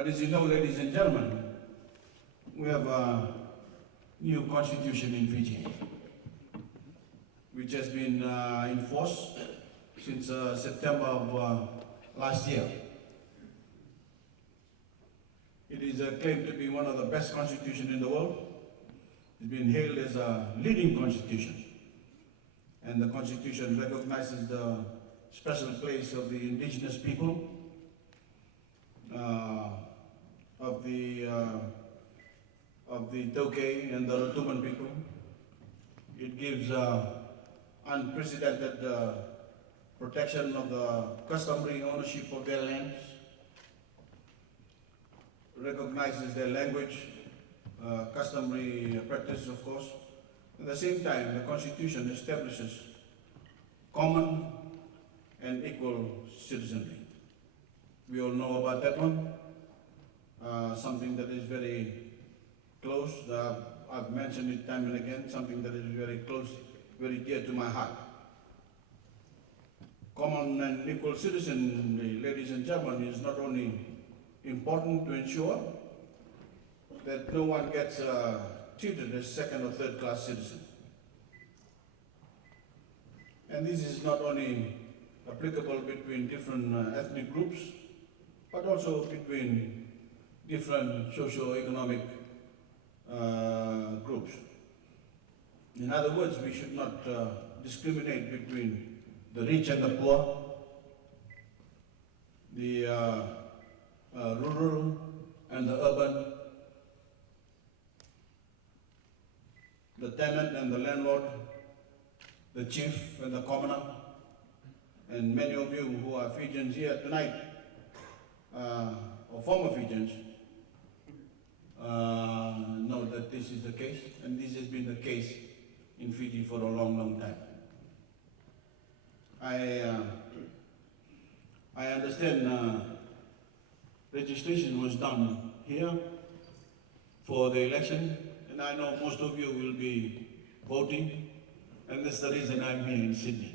But as you know, ladies and gentlemen, we have a new constitution in Fiji, which has been in force since September of last year. It is claimed to be one of the best constitutions in the world. It's been hailed as a leading constitution. And the constitution recognizes the special place of the indigenous people, of the Tokay and the Rotuman people. It gives unprecedented protection of the customary ownership of their lands, recognizes their language, customary practices, of course. At the same time, the Constitution establishes common and equal citizenry. We all know about that one, something that is very close. I've mentioned it time and again, something that is very close, very dear to my heart. Common and equal citizenry, ladies and gentlemen, is not only important to ensure that no one gets treated as second or third class citizen. And this is not only applicable between different ethnic groups, but also between different socio-economic groups. In other words, we should not discriminate between the rich and the poor, the rural and the urban, the tenant and the landlord, the chief and the commoner. And many of you who are Fijians here tonight, or former Fijians, know that this is the case, and this has been the case in Fiji for a long, long time. I understand registration was done here for the election, and I know most of you will be voting, and that's the reason I'm here in Sydney.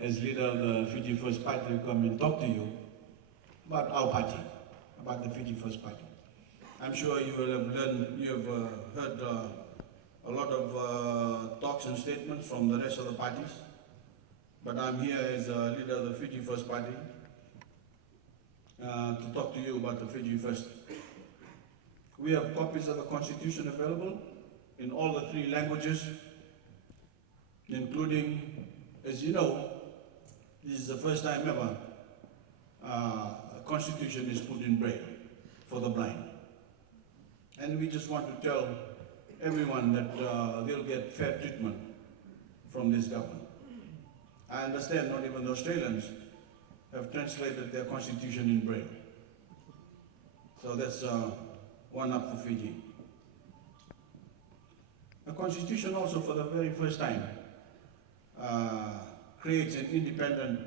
As leader of the Fiji First Party, to come and talk to you about our party, about the Fiji First Party. I'm sure you will have learned, you have heard a lot of talks and statements from the rest of the parties, but I'm here as a leader of the Fiji First Party to talk to you about the Fiji First. We have copies of the Constitution available in all the 3 languages, including, as you know, this is the first time ever a Constitution is put in Braille for the blind. And we just want to tell everyone that they'll get fair treatment from this government. I understand not even the Australians have translated their Constitution in Braille. So that's one up for Fiji. The Constitution also, for the very first time, creates an independent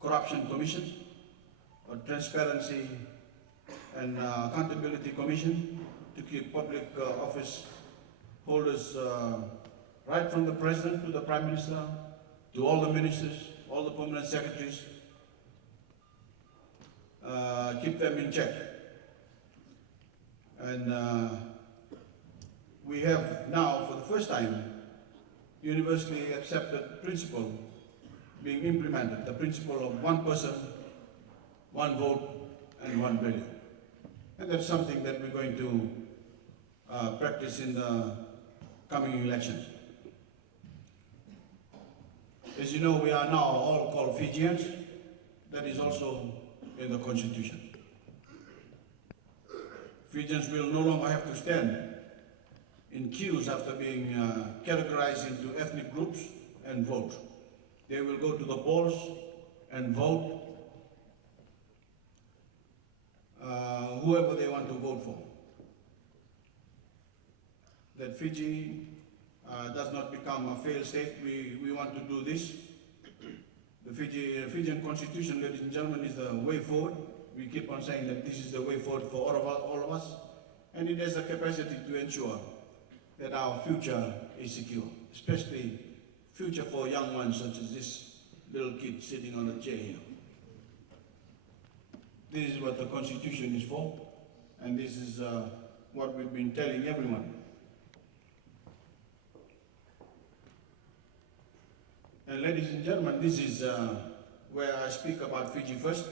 corruption commission, a transparency and accountability commission to keep public office holders right from the president to the prime minister, to all the ministers, all the permanent secretaries, keep them in check. And we have now, for the first time, universally accepted principle being implemented, the principle of one person, one vote, and one value. And that's something that we're going to practice in the coming election. As you know, we are now all called Fijians. That is also in the Constitution. Fijians will no longer have to stand in queues after being categorized into ethnic groups and vote. They will go to the polls and vote whoever they want to vote for. That Fiji does not become a failed state. We want to do this. The Fijian Constitution, ladies and gentlemen, is the way forward. We keep on saying that this is the way forward for all of us, and it has the capacity to ensure that our future is secure, especially future for young ones such as this little kid sitting on the chair here. This is what the Constitution is for, and this is what we've been telling everyone. And ladies and gentlemen, this is where I speak about Fiji First.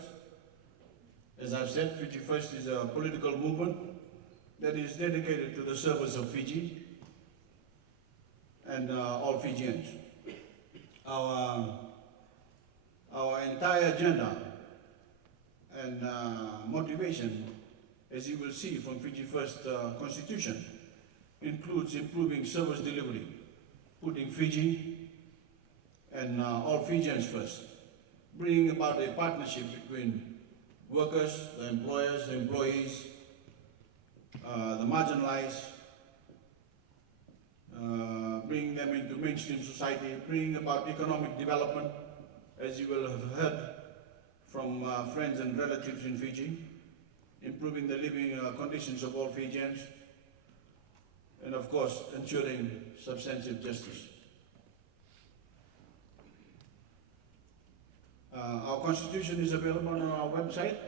As I've said, Fiji First is a political movement that is dedicated to the service of Fiji and all Fijians. Our entire agenda and motivation, as you will see from Fiji First Constitution, includes improving service delivery, putting Fiji and all Fijians first, bringing about a partnership between workers, the employers, the employees, the marginalized, bringing them into mainstream society, bringing about economic development, as you will have heard from friends and relatives in Fiji, improving the living conditions of all Fijians, and of course, ensuring substantive justice. Our Constitution is available on our website,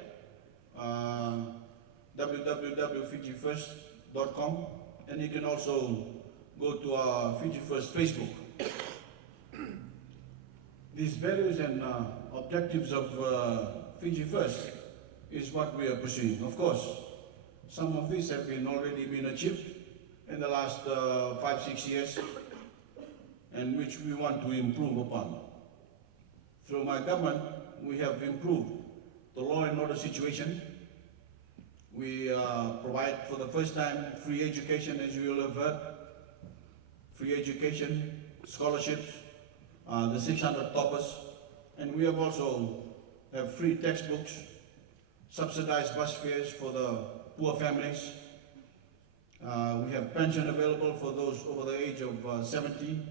www.fijifirst.com, and you can also go to our Fiji First Facebook. These values and objectives of Fiji First is what we are pursuing. Of course, some of these have already been achieved in the last 5-6 years, and which we want to improve upon. Through my government, we have improved the law and order situation. We provide for the first time free education, as you will have heard, free education, scholarships, the 600 toppers, and we have also have free textbooks, subsidized bus fares for the poor families. We have pension available for those over the age of 70,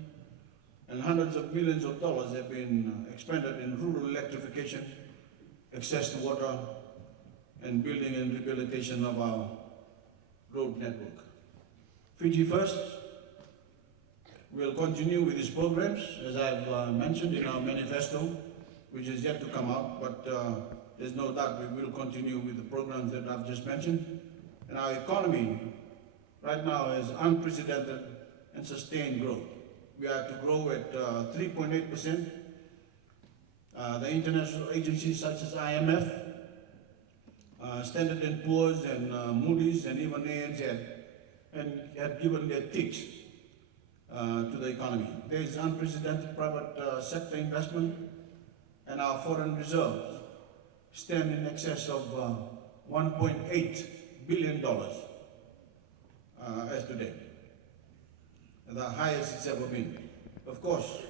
and hundreds of millions of dollars have been expended in rural electrification, access to water, and building and rehabilitation of our road network. Fiji First will continue with these programs, as I've mentioned in our manifesto, which is yet to come out, but there's no doubt we will continue with the programs that I've just mentioned. And our economy right now has unprecedented and sustained growth. We are to grow at 3.8%. The international agencies such as IMF, Standard & Poor's and Moody's and even ANZ have given their ticks to the economy. There is unprecedented private sector investment, and our foreign reserves stand in excess of $1.8 billion as today, the highest it's ever been. Of course,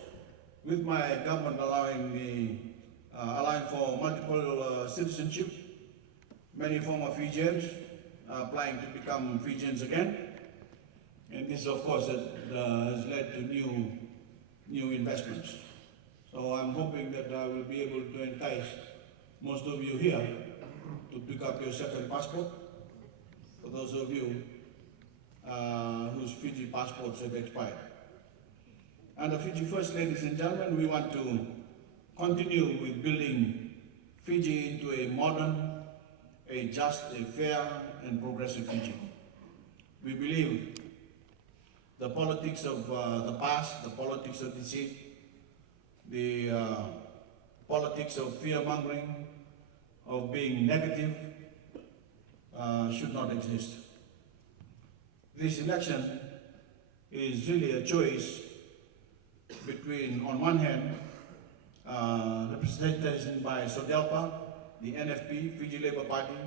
with my government allowing for multiple citizenship, many former Fijians are applying to become Fijians again, and this, of course, has led to new investments. So I'm hoping that I will be able to entice most of you here to pick up your second passport, for those of you whose Fiji passports have expired. Under Fiji First, ladies and gentlemen, we want to continue with building Fiji into a modern, a just, a fair, and progressive Fiji. We believe the politics of the past, the politics of deceit, the politics of fear-mongering, of being negative, should not exist. This election is really a choice between, on one hand, representation by SODELPA, the NFP, Fiji Labour Party,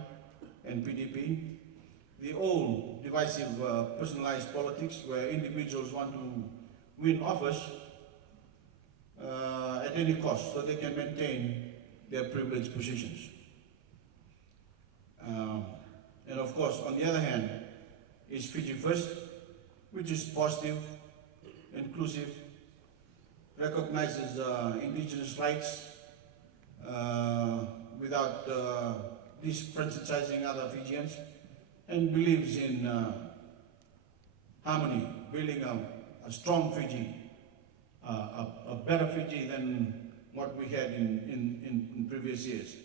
and PDP, the old divisive personalized politics where individuals want to win office at any cost so they can maintain their privileged positions. And of course, on the other hand, is Fiji First, which is positive, inclusive, recognizes indigenous rights without disenfranchising other Fijians, and believes in harmony, building a strong Fiji, a better Fiji than what we had in previous years.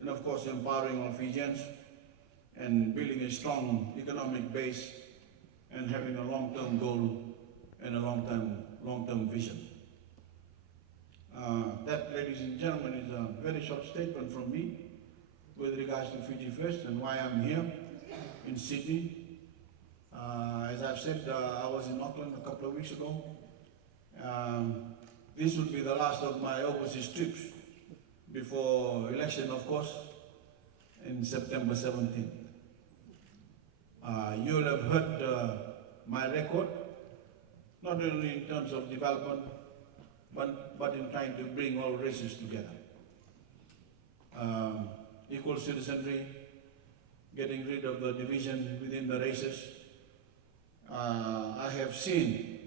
and of course empowering all Fijians and building a strong economic base and having a long-term goal and a long-term vision. That, ladies and gentlemen, is a very short statement from me with regards to Fiji First and why I'm here in Sydney. As I've said, I was in Auckland a couple of weeks ago. This will be the last of my overseas trips before election, of course, in September 17th. You'll have heard my record, not only in terms of development, but in trying to bring all races together. Equal citizenry, getting rid of the division within the races. I have seen,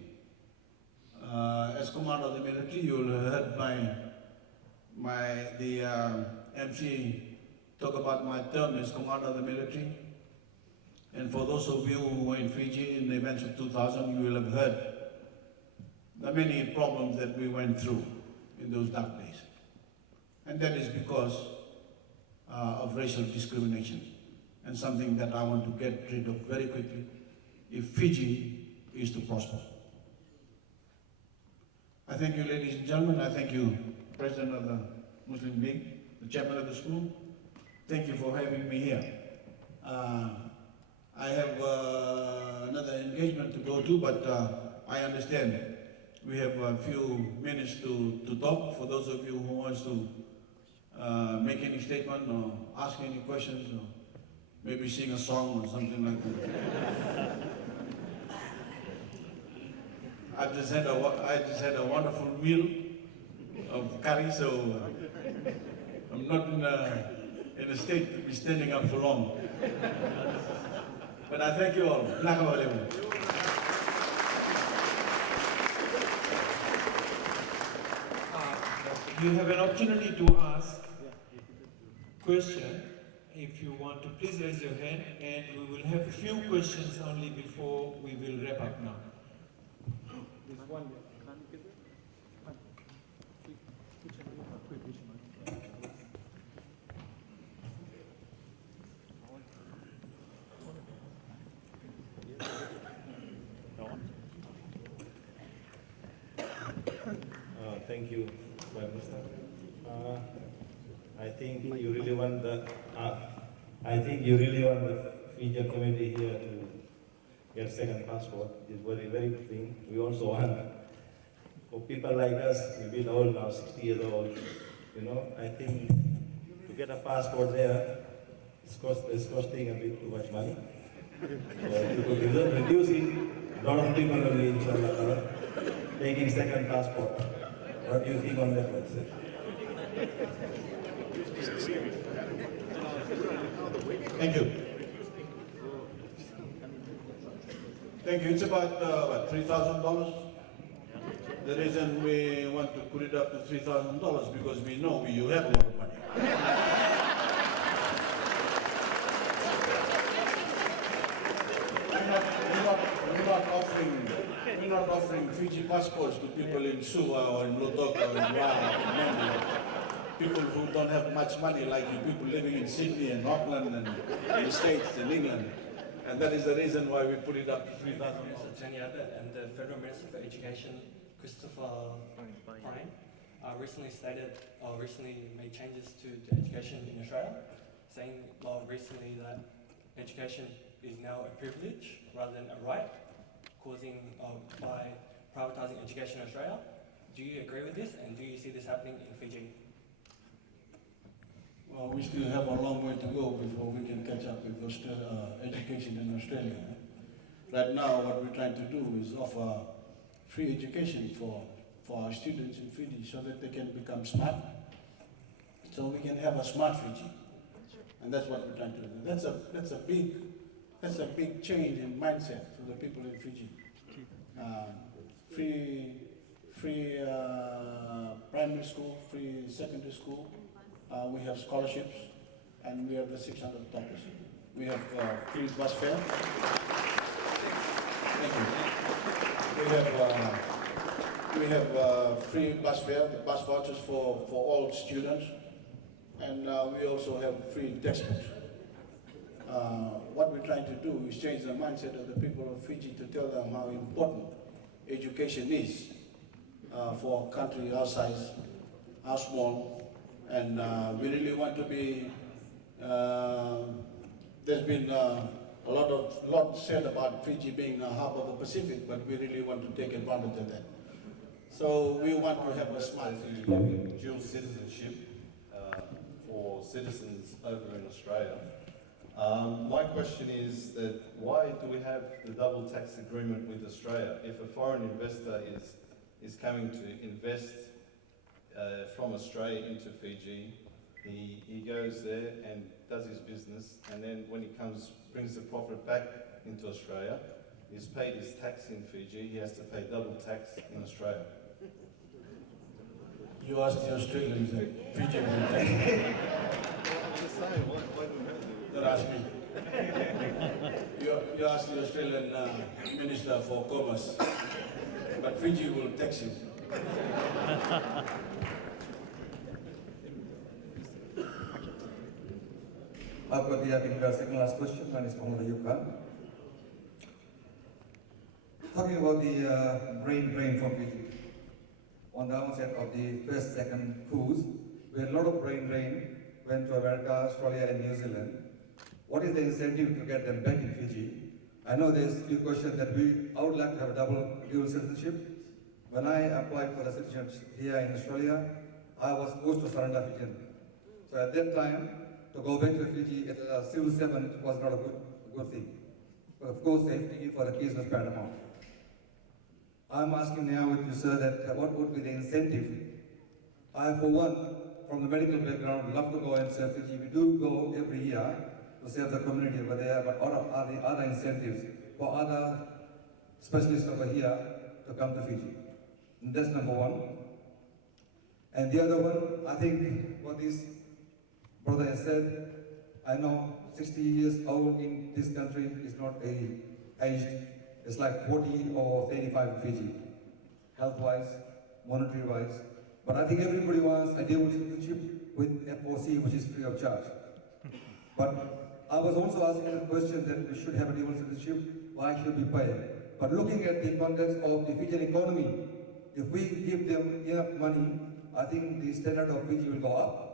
as commander of the military, you'll have heard the MC talk about my term as commander of the military. And for those of you who were in Fiji in the events of 2000, you will have heard the many problems that we went through in those dark days. And that is because of racial discrimination, and something that I want to get rid of very quickly if Fiji is to prosper. I thank you, ladies and gentlemen. I thank you, President of the Muslim League, the chairman of the school. Thank you for having me here. I have another engagement to go to, but I understand we have a few minutes to talk. For those of you who wants to make any statement or ask any questions or maybe sing a song or something like that. I just had a wonderful meal of curry, so I'm not in a state to be standing up for long. But I thank you all. You have an opportunity to ask question. If you want to, please raise your hand, and we will have a few questions only before we will wrap up now. Thank you, Prime Minister. I think you really want the Fijian community here to get second passport. It's very, very good thing. We also want, for people like us, we've been old now, 60 years old. You know, I think to get a passport there, it's costing a bit too much money. So if you could reduce it, a lot of people will be inshallah taking second passport. What do you think on that one, sir? Thank you. Thank you. It's about what, $3,000? The reason we want to put it up to $3,000 because we know you have a lot of money. We're not offering Fiji passports to people in Suva or in Lotoka or in Wā or in Mandy. People who don't have much money like you, people living in Sydney and Auckland and in the States and England. And that is the reason why we put it up to $3,000. Mr. Tony Abbott and the Federal Minister for Education, Christopher Pyne, recently made changes to the education in Australia, saying recently that education is now a privilege rather than a right, by privatising education in Australia. Do you agree with this, and do you see this happening in Fiji? Well, we still have a long way to go before we can catch up with education in Australia. Right now, what we're trying to do is offer free education for our students in Fiji so that they can become smart, so we can have a smart Fiji. And that's what we're trying to do. That's a big change in mindset for the people in Fiji. Free primary school, free secondary school. We have scholarships, and we have the 600 toppers. We have free bus fare. Thank you. We have free bus fare, the bus vouchers for all students. and we also have free textbooks. What we're trying to do is change the mindset of the people of Fiji to tell them how important education is for a country our size, our small, and we really want to be, there's been a lot said about Fiji being a hub of the Pacific, but we really want to take advantage of that. So we want to have a smart Fiji. Dual citizenship for citizens over in Australia. My question is that why do we have the double tax agreement with Australia? If a foreign investor is coming to invest from Australia into Fiji, he goes there and does his business, and then when he brings the profit back into Australia, he's paid his tax in Fiji, he has to pay double tax in Australia. You asked the Australians that Fiji will take. I'm just saying, why do we have to? Don't ask me. You asked the Australian Minister for Commerce, but Fiji will tax him. I've got the second last question. My name is Mohammed Ayuka. Talking about the brain drain from Fiji. On the onset of the first, second cruise, we had a lot of brain drain, went to America, Australia and New Zealand. What is the incentive to get them back in Fiji? I know there's a few questions that I would like to have a dual citizenship. When I applied for the citizenship here in Australia, I was forced to surrender Fijian. So at that time, to go back to Fiji as a civil servant was not a good thing. But of course, safety for the kids was paramount. I'm asking now with you, sir, that what would be the incentive? I, for one, from the medical background, would love to go and serve Fiji. We do go every year to serve the community over there, but what are the other incentives for other specialists over here to come to Fiji? And that's number one. And the other one, I think what this brother has said, I know 60 years old in this country is not aged. It's like 40 or 35 in Fiji, health-wise, monetary-wise. But I think everybody wants a dual citizenship with FOC, which is free of charge. But I was also asking the question that we should have a dual citizenship, why should we pay? But looking at the context of the Fijian economy, if we give them enough money, I think the standard of Fiji will go up.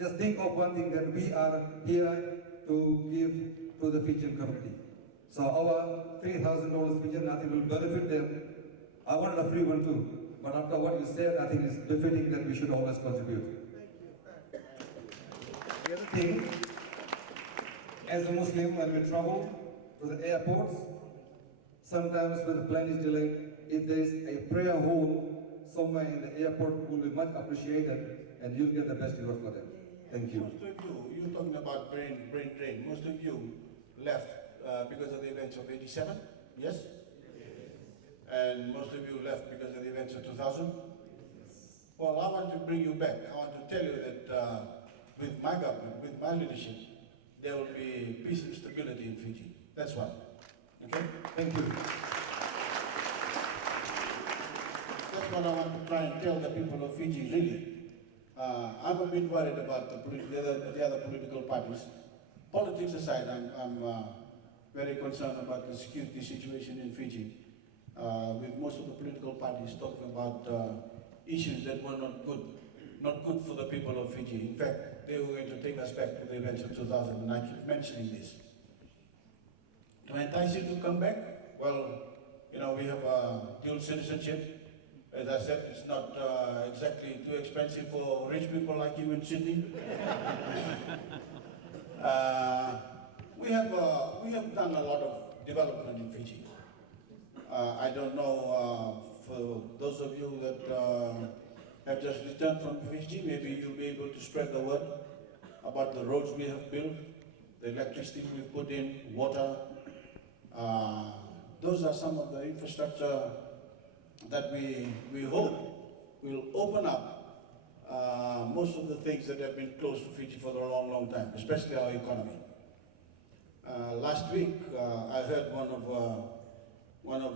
Just think of one thing, that we are here to give to the Fijian community. So our $3,000 Fijian, I think will benefit them. I wanted a free one too. But after what you said, I think it's befitting that we should always contribute. The other thing, as a Muslim, when we travel to the airports, sometimes when the plane is delayed, if there is a prayer hall somewhere in the airport, will be much appreciated, and you'll get the best reward for them. Thank you. Most of you're talking about brain drain. Most of you left because of the events of '87, yes? And most of you left because of the events of 2000? Well, I want to bring you back. I want to tell you that with my government, with my leadership, there will be peace and stability in Fiji. That's one. Okay? Thank you. That's what I want to try and tell the people of Fiji, really. I'm a bit worried about the other political parties. Politics aside, I'm very concerned about the security situation in Fiji, with most of the political parties talking about issues that were not good for the people of Fiji. In fact, they were going to take us back to the events of 2000, and I keep mentioning this. To entice you to come back, well, you know, we have dual citizenship. As I said, it's not exactly too expensive for rich people like you in Sydney. We have done a lot of development in Fiji. I don't know, for those of you that have just returned from Fiji, maybe you'll be able to spread the word about the roads we have built, the electricity we've put in, water. Those are some of the infrastructure that we hope will open up most of the things that have been closed to Fiji for a long, long time, especially our economy. Last week, I heard one of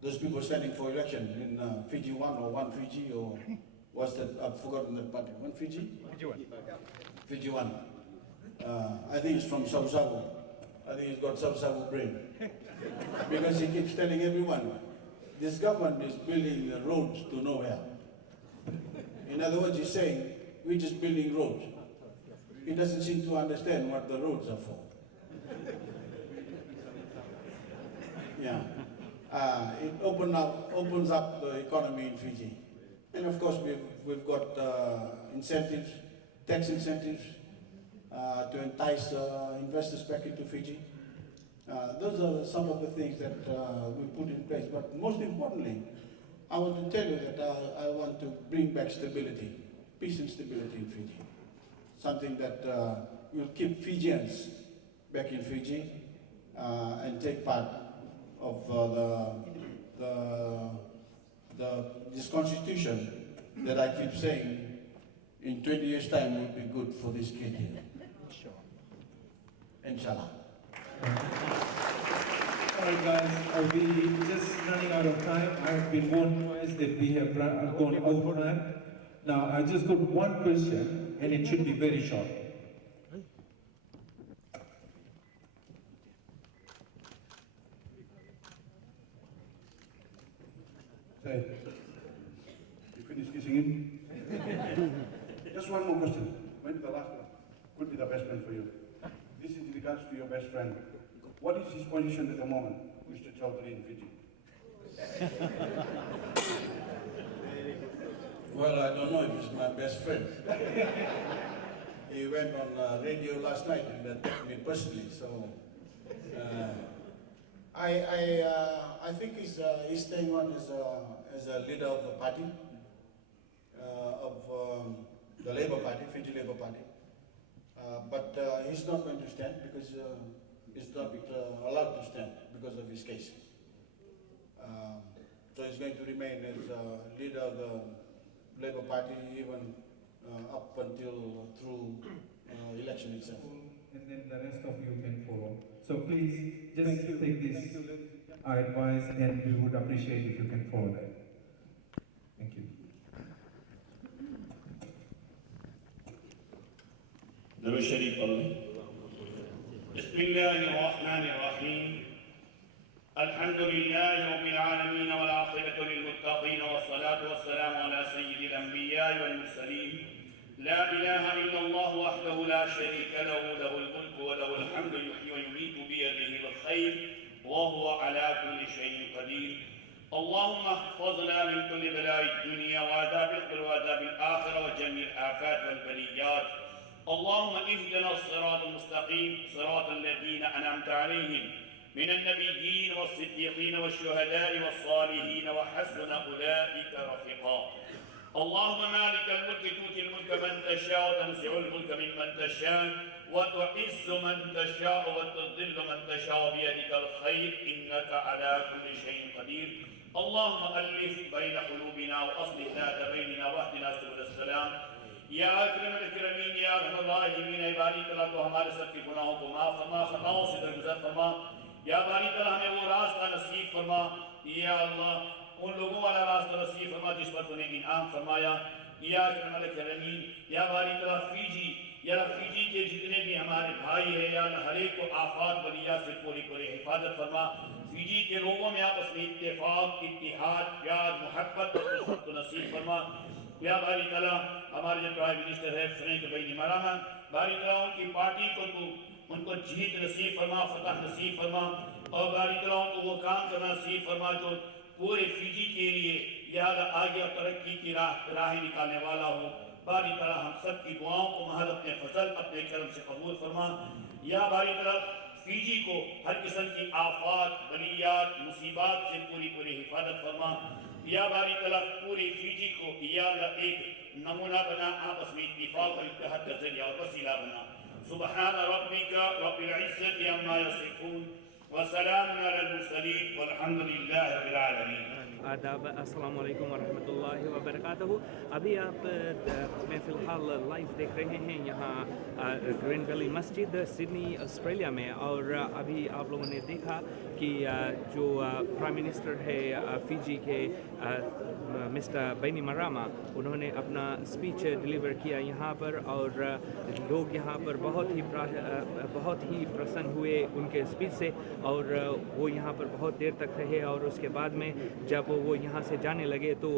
those people standing for election in Fiji 1 or One Fiji or what's that? I've forgotten that party. One Fiji? Fiji one. I think it's from Sabu. I think he's got Sabu brain. Because he keeps telling everyone, this government is building the roads to nowhere. In other words, he's saying, we're just building roads. He doesn't seem to understand what the roads are for. Yeah. It opens up the economy in Fiji. And of course, we've got incentives, tax incentives, to entice investors back into Fiji. Those are some of the things that we put in place. But most importantly, I want to tell you that I want to bring back stability, peace and stability in Fiji. Something that will keep Fijians back in Fiji and take part of this constitution that I keep saying in 20 years' time will be good for this kid here. Inshallah. All right, guys, we just running out of time. I've been warned twice that we have gone over time. Now, I just got one question, and it should be very short. Say, you finished kissing him? Just one more question. When the last one could be the best man for you. This is in regards to your best friend. What is his position at the moment, Mr. Chowdhury in Fiji? Well, I don't know if he's my best friend. He went on radio last night and met me personally, so I think he's staying on as a leader of the party, of the Labour Party, Fiji Labour Party. But he's not going to stand because he's not allowed to stand because of his case. So he's going to remain as leader of the Labour Party even up until through election itself. And then the rest of you can follow. So please, just take this our advice, and we would appreciate if you can follow that. Thank you. درود شریف پڑھو بسم الله الرحمن الرحيم الحمد لله رب العالمين والعاقبة للمتقين والصلاة والسلام على سيد الأنبياء والمرسلين لا إله إلا الله وحده لا شريك له له الملك وله الحمد يحيي ويميت بيده الخير وهو على كل شيء قدير اللهم احفظنا من كل بلاء الدنيا وعذاب القبر وعذاب الآخرة وجميع الآفات والبليات اللهم اهدنا الصراط المستقيم صراط الذين أنعمت عليهم من النبيين والصديقين والشهداء والصالحين وحسن أولئك رفيقا اللهم مالك الملك تؤتي الملك من تشاء وتنزع الملك ممن تشاء وتعز من تشاء وتذل من تشاء بيدك الخير إنك على كل شيء قدير اللهم ألف بين قلوبنا وأصلح ذات بيننا واهدنا سبل السلام یا اکرم الاکرمین یا ارحم الراحمین اے باری تعالیٰ تو ہمارے سب کے گناہوں کو معاف فرما خطاؤں سے درگزر فرما یا باری تعالیٰ ہمیں وہ راستہ نصیب فرما یا اللہ ان لوگوں والا راستہ نصیب فرما جس پر تو نے انعام فرمایا یا اکرم الاکرمین یا باری تعالیٰ فیجی کے جتنے بھی ہمارے بھائی ہیں یا ہر ایک کو آفات بلیات سے پوری حفاظت فرما فیجی کے لوگوں میں آپس میں اتفاق اتحاد پیار محبت کو نصیب فرما یا باری تعالیٰ ہمارے جو پرائم منسٹر ہے فرینک بینی مراما باری تعالیٰ ان کی پارٹی کو تو ان کو جیت نصیب فرما فتح نصیب فرما اور باری تعالیٰ ان کو وہ کام کرنا نصیب فرما جو پورے فیجی کے لیے لہذا آگے ترقی کی راہ نکالنے والا ہو باری تعالیٰ ہم سب کی دعاؤں کو محض اپنے فضل اپنے کرم سے قبول فرما یا باری تعالیٰ فیجی کو ہر قسم کی آفات بلیات مصیبات سے پوری حفاظت فرما یا باری تعالیٰ پوری فیجی کو یا ایک نمونہ بنا آپس میں اتفاق اور اتحاد کا ذریعہ اور وسیلہ بنا سبحان ربک رب العزت عما یصفون وسلام علی المرسلین والحمد للہ رب العالمین आदाब, अस्सलाम वालेकुम वरहमतुल्लाहि वबरकातुहू। अभी आप मैं फ़िलहाल लाइव देख रहे हैं यहाँ ग्रीन वैली मस्जिद सिडनी ऑस्ट्रेलिया में। और अभी आप लोगों ने देखा कि जो प्राइम मिनिस्टर है फिजी के मिस्टर बैनिमरामा, उन्होंने अपना स्पीच डिलीवर किया यहाँ पर। और लोग यहाँ पर बहुत ही प्रसन्न हुए उनके स्पीच से, और वो यहाँ पर बहुत देर तक रहे। और उसके बाद में जब वो यहाँ से जाने लगे तो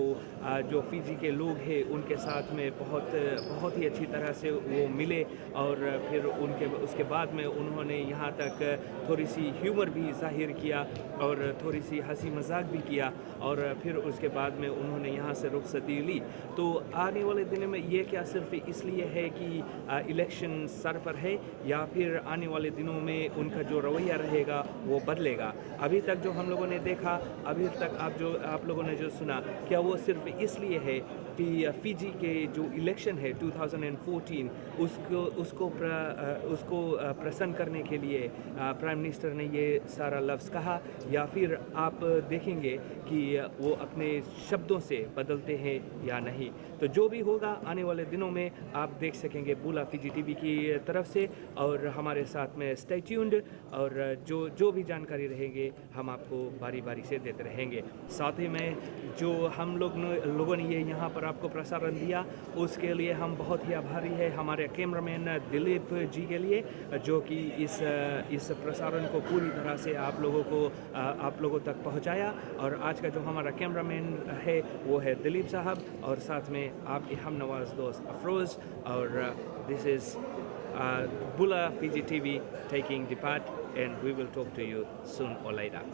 जो फिजी के लोग हैं उनके साथ में बहुत ही अच्छी तरह से वो मिले। और फिर उसके बाद में उन्होंने यहाँ तक थोड़ी सी ह्यूमर भी जाहिर किया और थोड़ी सी हंसी मजाक भी किया। और फिर उसके बाद में उन्होंने यहाँ से रुखसती ली। तो आने वाले दिनों में ये क्या सिर्फ इसलिए है कि इलेक्शन सर पर है, या फिर आने वाले दिनों में उनका जो रवैया रहेगा वो बदलेगा? अभी तक जो हम लोगों ने देखा, अभी तक आप लोगों ने जो सुना, क्या वो सिर्फ इसलिए है कि फिजी के जो इलेक्शन है 2014 उसको प्रसन्न करने के लिए प्राइम मिनिस्टर ने ये सारा लफ्ज़ कहा, या फिर आप देखेंगे कि वो अपने शब्दों से बदलते हैं या नहीं? तो जो भी होगा आने वाले दिनों में आप देख सकेंगे बुला फिजी टीवी की तरफ से। और हमारे साथ में स्टे ट्यून्ड, और जो भी जानकारी रहेंगे हम आपको बारी बारी से देते रहेंगे। साथ ही में जो हम लोगों ने ये यहाँ पर आपको प्रसारण दिया, उसके लिए हम बहुत ही आभारी है हमारे कैमरामैन दिलीप जी के लिए, जो कि इस प्रसारण को पूरी तरह से आप लोगों तक पहुँचाया। और आज का जो हमारा कैमरामैन है वो है दिलीप साहब, और साथ में आपके हम नवाज दोस्त अफरोज़। और this is Bula Fiji TV taking depart, and we will talk to you soon or later.